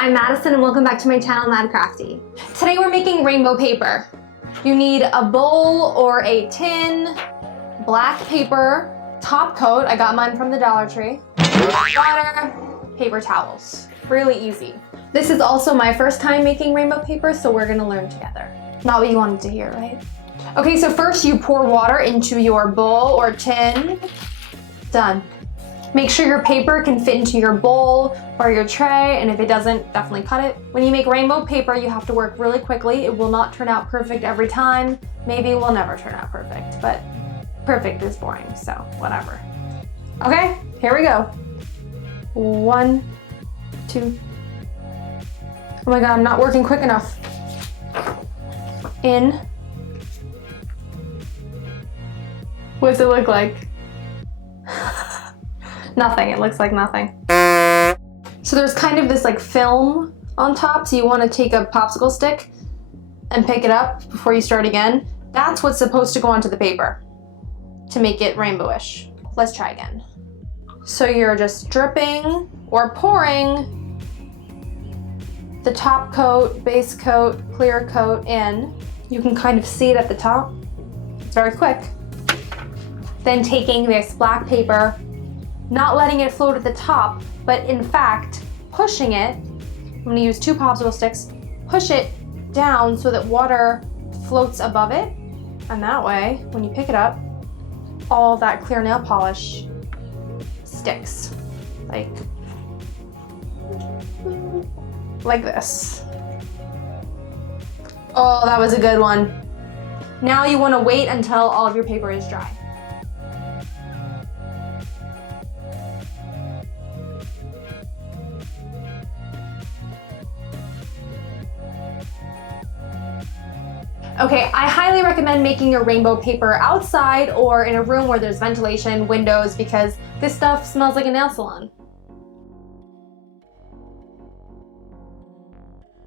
I'm Madison and welcome back to my channel, MaddCrafty. Today we're making rainbow paper. You need a bowl or a tin, black paper, top coat, I got mine from the Dollar Tree, water, paper towels. Really easy. This is also my first time making rainbow paper, so we're gonna learn together. Not what you wanted to hear, right? Okay, so first you pour water into your bowl or tin. Done. Make sure your paper can fit into your bowl or your tray, and if it doesn't, definitely cut it. When you make rainbow paper, you have to work really quickly. It will not turn out perfect every time. Maybe it will never turn out perfect, but perfect is boring, so whatever. Okay, here we go. 1, 2. Oh my God, I'm not working quick enough. In. What does it look like? Nothing, it looks like nothing. So there's kind of this like film on top, so you want to take a popsicle stick and pick it up before you start again. That's what's supposed to go onto the paper to make it rainbowish. Let's try again. So you're just dripping or pouring the top coat, base coat, clear coat in. You can kind of see it at the top. It's very quick. Then taking this black paper, not letting it float at the top, but in fact, pushing it. I'm gonna use 2 popsicle sticks, push it down so that water floats above it. And that way, when you pick it up, all that clear nail polish sticks. Like this. Oh, that was a good one. Now you wanna wait until all of your paper is dry. Okay, I highly recommend making your rainbow paper outside or in a room where there's ventilation, windows, because this stuff smells like a nail salon.